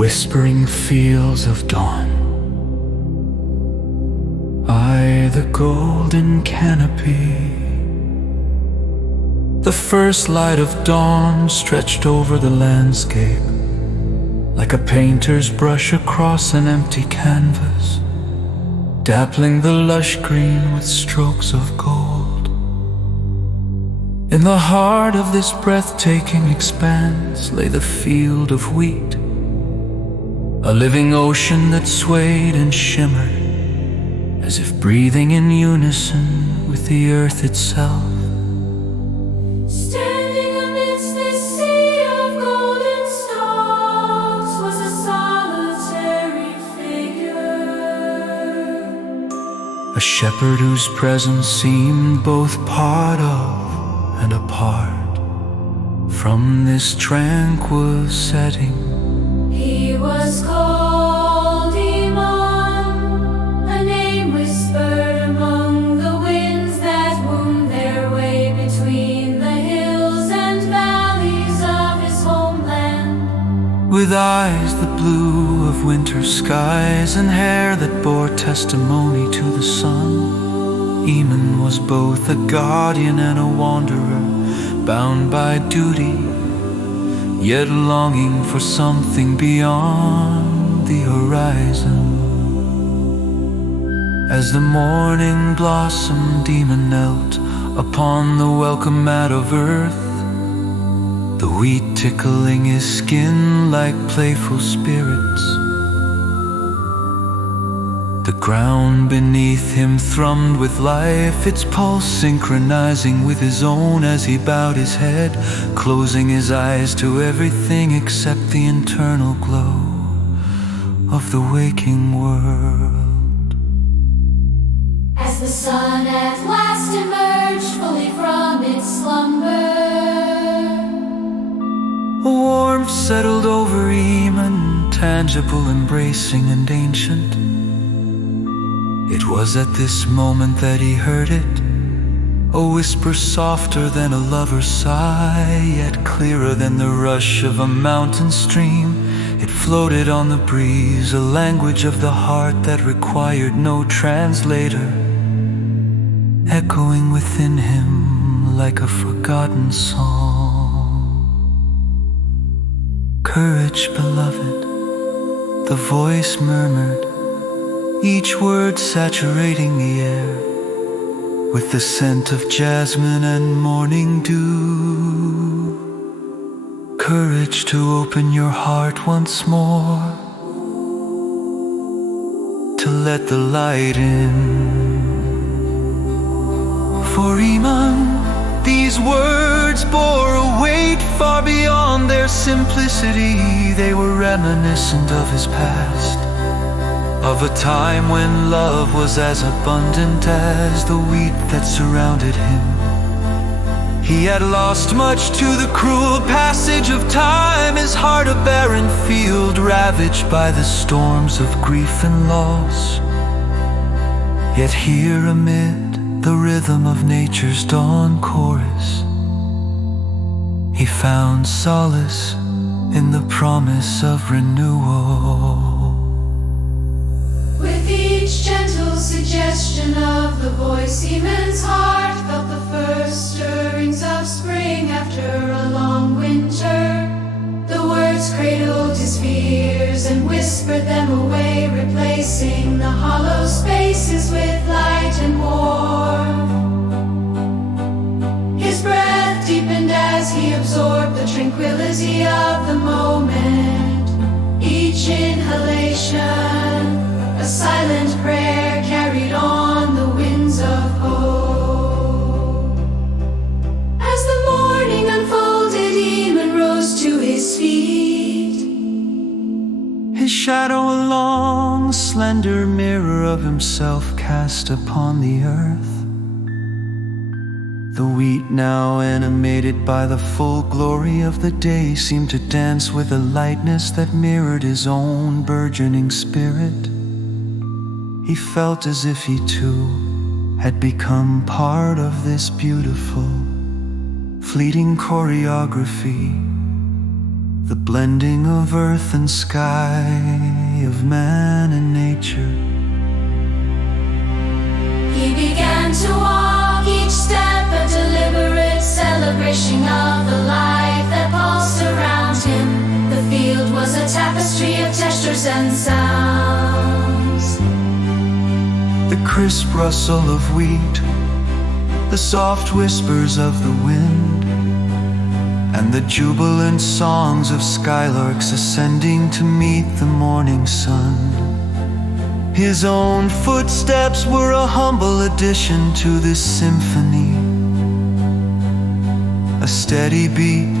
whispering fields of dawn. I, the golden canopy, the first light of dawn stretched over the landscape, like a painter's brush across an empty canvas, dappling the lush green with strokes of gold. In the heart of this breathtaking expanse lay the field of wheat, a living ocean that swayed and shimmered, as if breathing in unison with the earth itself. Standing amidst this sea of golden stalks was a solitary figure, A shepherd whose presence seemed both part of and apart from this tranquil setting. he was called Iman, a name whispered among the winds that wound their way between the hills and valleys of his homeland. With eyes the blue of winter skies and hair that bore testimony to the sun, Iman was both a guardian and a wanderer, bound by duty, yet longing for something beyond the horizon. As the morning blossomed, Iman knelt upon the welcome mat of earth, the wheat tickling his skin like playful spirits. The ground beneath him thrummed with life, its pulse synchronizing with his own as he bowed his head, closing his eyes to everything except the internal glow of the waking world. As the sun at last emerged fully from its slumber, A warmth settled over Iman, tangible, embracing and ancient. It was at this moment that he heard it, a whisper softer than a lover's sigh, yet clearer than the rush of a mountain stream. It floated on the breeze, a language of the heart that required no translator, echoing within him like a forgotten song. Courage, beloved, the voice murmured, each word saturating the air with the scent of jasmine and morning dew. Courage to open your heart once more, to let the light in. For Iman, these words bore a weight far beyond their simplicity. They were reminiscent of his past, of a time when love was as abundant as the wheat that surrounded him. He had lost much to the cruel passage of time, his heart a barren field ravaged by the storms of grief and loss. Yet here amid the rhythm of nature's dawn chorus, he found solace in the promise of renewal. with each gentle suggestion of the voice, Iman's heart felt the first stirrings of spring after a long winter. The words cradled his fears and whispered them away, replacing the hollow spaces with light and warmth. His breath deepened as he absorbed the tranquility of the moment. Each inhalation, a silent prayer carried on the winds of hope. As the morning unfolded, Iman rose to his feet, His shadow a long, slender mirror of himself cast upon the earth. The wheat, now animated by the full glory of the day, seemed to dance with a lightness that mirrored his own burgeoning spirit. He felt as if he too had become part of this beautiful, fleeting choreography, the blending of earth and sky, of man and nature. He began to walk, each step a deliberate celebration of the life that pulsed around him. The field was a tapestry of textures and sounds. The crisp rustle of wheat, the soft whispers of the wind, and the jubilant songs of skylarks ascending to meet the morning sun. His own footsteps were a humble addition to this symphony, a steady beat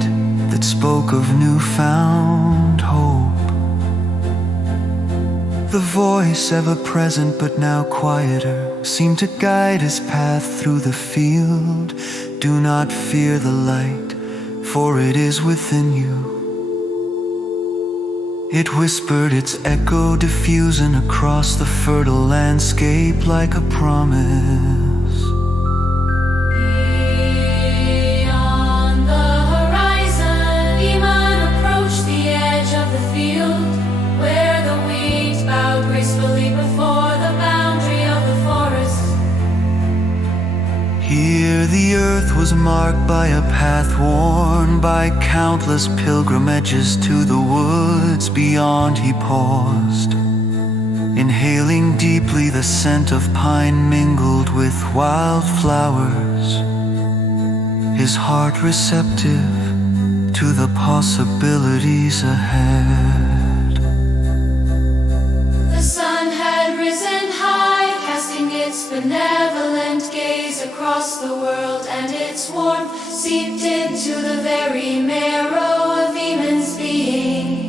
that spoke of newfound hope. The voice, ever present but now quieter, seemed to guide his path through the field. Do not fear the light, for it is within you. It whispered, its echo diffusing across the fertile landscape like a promise. Beyond the horizon, Eamon approached the edge of the field, where the wheat bowed gracefully before the boundary of the forest. Here the earth was marked by a path worn by countless pilgrimages to the woods. Beyond he paused, inhaling deeply the scent of pine mingled with wildflowers, his heart receptive to the possibilities ahead. The sun had risen high, casting its benevolent gaze across the world, and its warmth seeped into the very marrow of Eamon's being.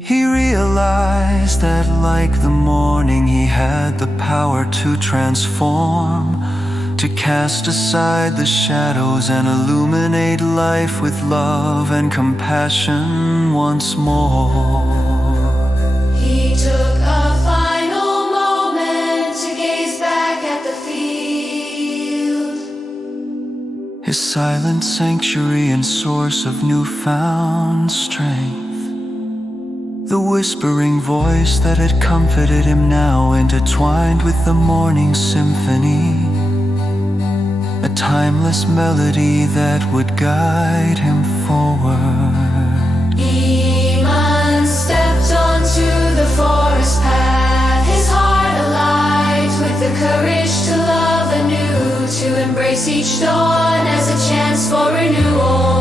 He realized that like the morning he had the power to transform, to cast aside the shadows and illuminate life with love and compassion once more. He took a final moment to gaze back at the field, His silent sanctuary and source of newfound strength. The whispering voice that had comforted him now intertwined with the morning symphony, a timeless melody that would guide him forward. Eamon stepped onto the forest path, his heart alight with the courage to love anew, to embrace each dawn as a chance for renewal.